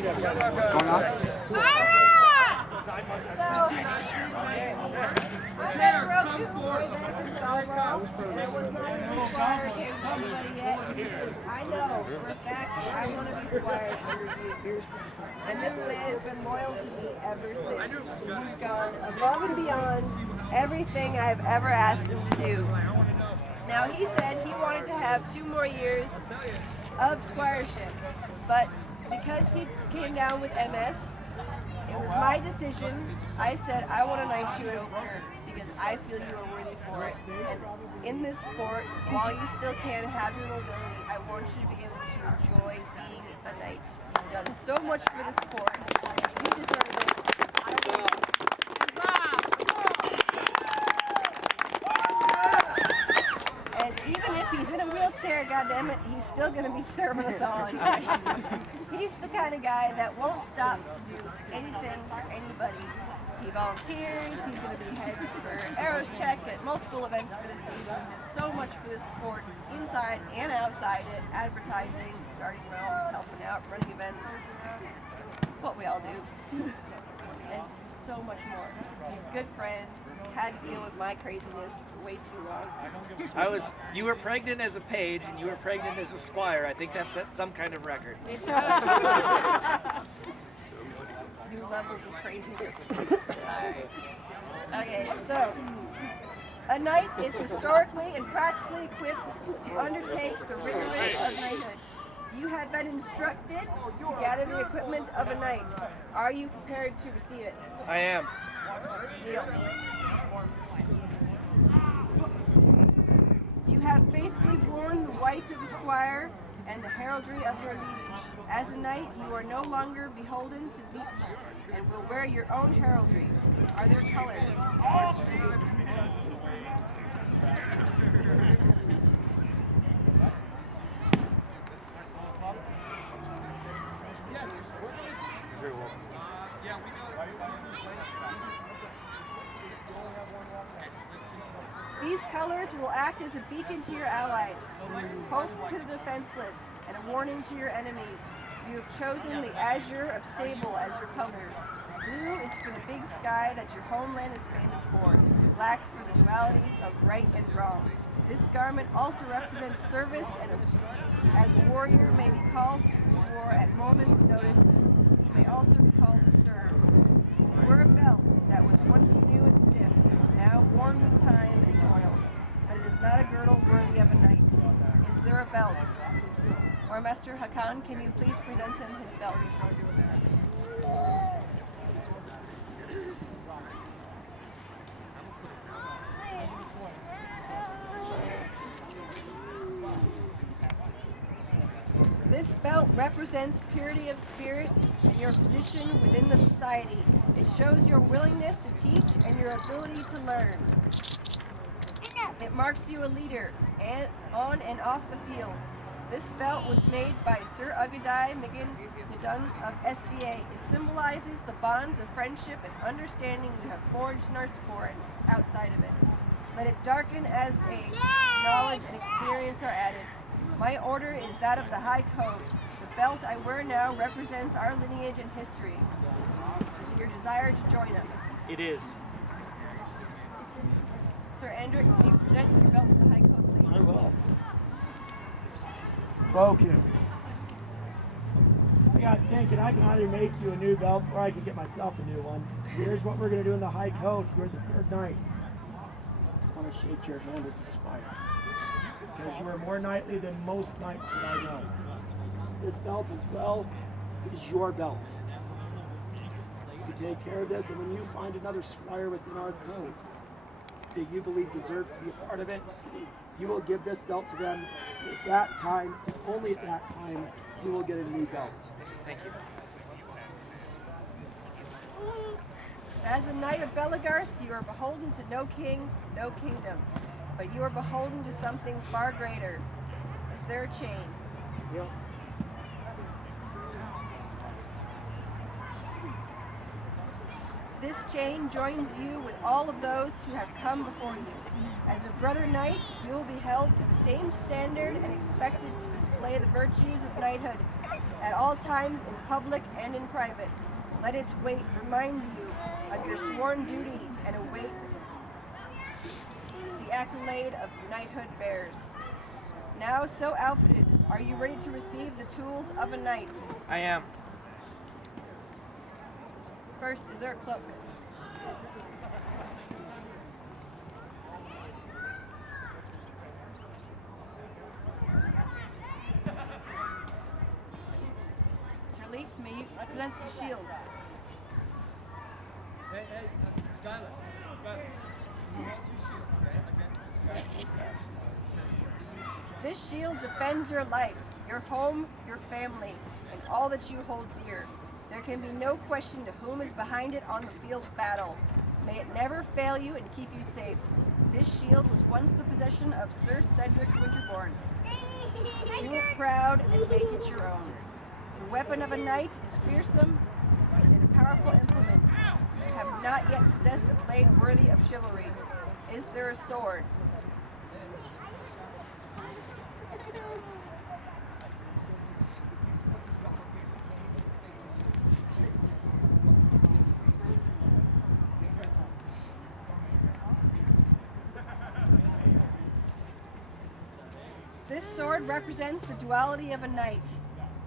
What's going on? Tonight ceremony. I'm at Oroku, way back in Colorado, and I was not even required to be somebody yet. I know for a fact I want to be required under you. And this man has been loyal to me ever since. He's gone above and beyond everything I've ever asked him to do. Now he said he wanted to have 2 more years of squireship, but because he came down with MS, it was my decision. I said, I want to knight you an opener because I feel you are worthy for it. And in this sport, while you still can have your mobility, I want you to be able to enjoy being a knight. You've done so much for the sport. You deserve it. And even if he's in a wheelchair, goddammit, he's still going to be serving us all. He's the kind of guy that won't stop to do anything for anybody. He volunteers, he's going to be head for Arrows Check at multiple events for the season. Does so much for the sport, inside and outside it, advertising, starting realms, helping out, running events, what we all do, and so much more. He's a good friend. He's had to deal with my craziness for way too long. You were pregnant as a page and you were pregnant as a squire. I think that set some kind of record. New levels of craziness. Okay, so a knight is historically and practically equipped to undertake the rigorous of knighthood. You have been instructed to gather the equipment of a knight. Are you prepared to receive it? I am. Deal. You have faithfully worn the white of a squire and the heraldry of your lineage. As a knight, you are no longer beholden to leech and will wear your own heraldry. Are there colors? These colors will act as a beacon to your allies, hope to the defenseless, and a warning to your enemies. You have chosen the azure of sable as your colors. Blue is for the big sky that your homeland is famous for. Black for the duality of right and wrong. This garment also represents service, and as a warrior may be called to war at moment's notice, he may also be called to serve. You wear a belt that was once new and stiff, and is now worn with time and toil, but it is not a girdle worthy of a knight. Is there a belt? Or Master Hakan, can you please present him his belt? This belt represents purity of spirit and your position within the society. It shows your willingness to teach and your ability to learn. It marks you a leader on and off the field. This belt was made by Sir Ugadai Nidun of SCA. It symbolizes the bonds of friendship and understanding you have forged in our sport and outside of it. Let it darken as age, knowledge and experience are added. My order is that of the High Code. The belt I wear now represents our lineage and history. Is it your desire to join us? It is. Sir Andric, can you present your belt to the High Code, please? I will. Okay. I got thinking I can either make you a new belt or I can get myself a new one. Here's what we're going to do in the High Code. You're the third knight. I want to shake your hand as a squire, because you are more knightly than most knights that I know. This belt as well is your belt. You take care of this, and when you find another squire within our code that you believe deserves to be a part of it, you will give this belt to them. At that time, only at that time, you will get a new belt. Thank you. As a knight of Belegarth, you are beholden to no king, no kingdom, but you are beholden to something far greater. Is there a chain? Yep. This chain joins you with all of those who have come before you. As a brother knight, you will be held to the same standard and expected to display the virtues of knighthood. at all times in public and in private. Let its weight remind you of your sworn duty and await the accolade of knighthood bears. Now, so outfitted, are you ready to receive the tools of a knight? I am. First, is there a cloak? Sir Leaf, may you present the shield? Hey, Skylar. You hold your shield, okay, against this guy. This shield defends your life, your home, your family, and all that you hold dear. There can be no question to whom is behind it on the field of battle. May it never fail you and keep you safe. This shield was once the possession of Sir Cedric Winterbourne. Do it proud and make it your own. The weapon of a knight is fearsome and a powerful implement. You have not yet possessed a blade worthy of chivalry. Is there a sword? This sword represents the duality of a knight.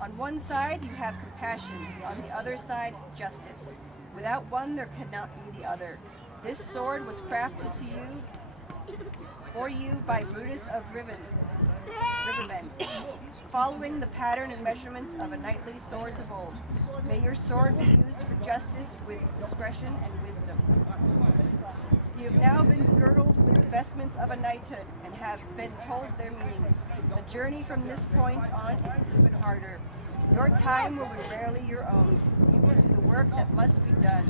On one side, you have compassion. On the other side, justice. Without one, there could not be the other. This sword was crafted for you by Brutus of Rivermen, following the pattern and measurements of a knightly swords of old. May your sword be used for justice with discretion and wisdom. You have now been girdled with the vestments of a knighthood and have been told their meanings. The journey from this point on is even harder. Your time will be rarely your own. You will do the work that must be done.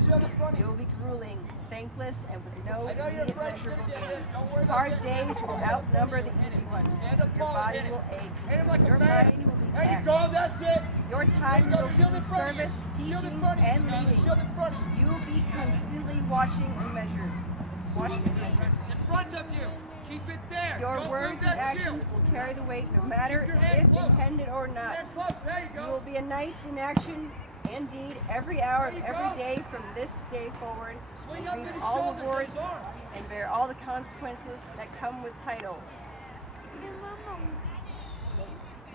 It will be grueling, thankless, and with no immediate measurable gain. Hard days will outnumber the easy ones. Your body will ache. Your mind will be taxed. That's it. Your time will be in service, teaching, and leading. You will be constantly watching and measured. In front of you. Keep it there. Your Don't words move and that actions shield. will carry the weight no matter if intended or not. Stand close. There you You go. will be a knight in action and deed every hour of every day from this day forward. Swing And up reap in his all shoulders, rewards his arms. and bear all the consequences that come with title.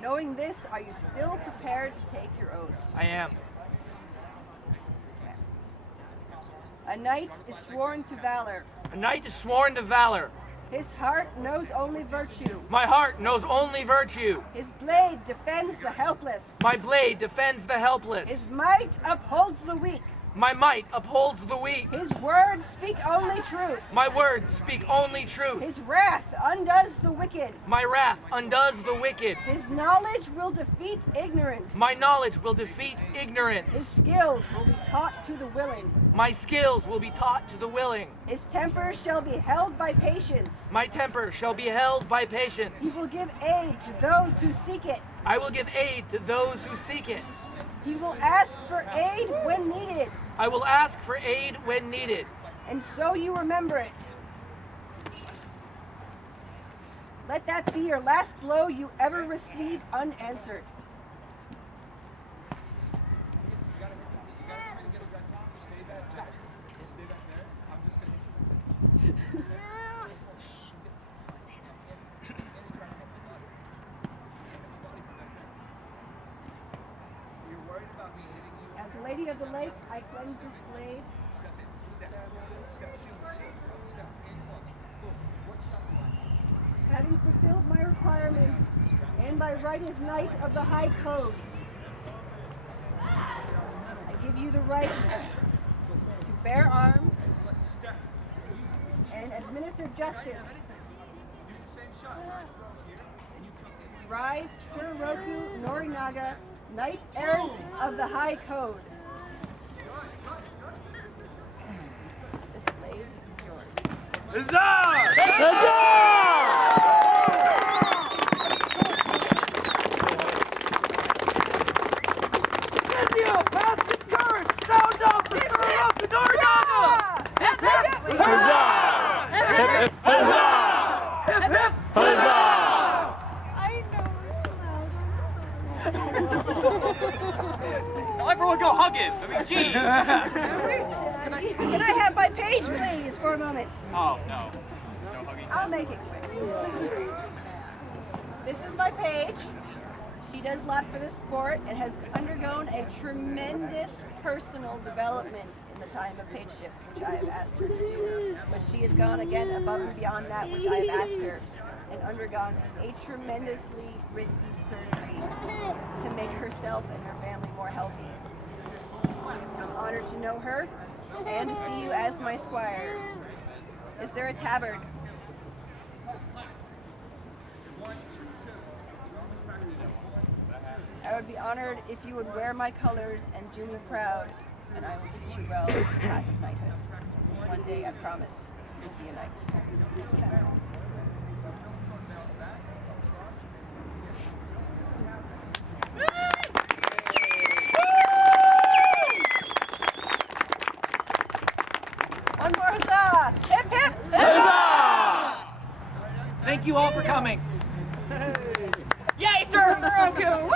Knowing this, are you still prepared to take your oath? I am. A knight is sworn to valor. A knight is sworn to valor. His heart knows only virtue. My heart knows only virtue. His blade defends the helpless. My blade defends the helpless. His might upholds the weak. My might upholds the weak. His words speak only truth. My words speak only truth. His wrath undoes the wicked. My wrath undoes the wicked. His knowledge will defeat ignorance. My knowledge will defeat His ignorance. skills will be taught to the willing. My skills will be taught to the willing. His temper shall be held by patience. My temper shall be held by He patience. will give aid to those who seek it. I will give aid to those who seek it. He will ask for aid when needed. I will ask for aid when needed. And so you remember it. Let that be your last blow you ever receive unanswered. As the Lady of the Lake, I cleanse this blade. Having fulfilled my requirements, and by right as Knight of the High Code, I give you the right to bear arms and administer justice. Rise, Sir Oroku Norinaga, Knight Errant of the High Code. This blade is yours. I know. hugging. I mean, jeez. Can I have my page, please, for a moment? Oh, no. No hugging. I'll make it quick. This is my page. She does a lot for the sport and has undergone a tremendous personal development in the time of page shift, which I have asked her to do. But she has gone again above and beyond that, which I have asked her, and undergone a tremendously risky surgery to make herself and her family more healthy. I'm honored to know her and to see you as my squire. Is there a tabard? I would be honored if you would wear my colors and do me proud, and I will teach you well the path of knighthood. One day, I promise, you'll be a knight. One more huzzah! Hip hip! Huzzah! Thank you all for coming. Yay, sir! Oroku! Woo!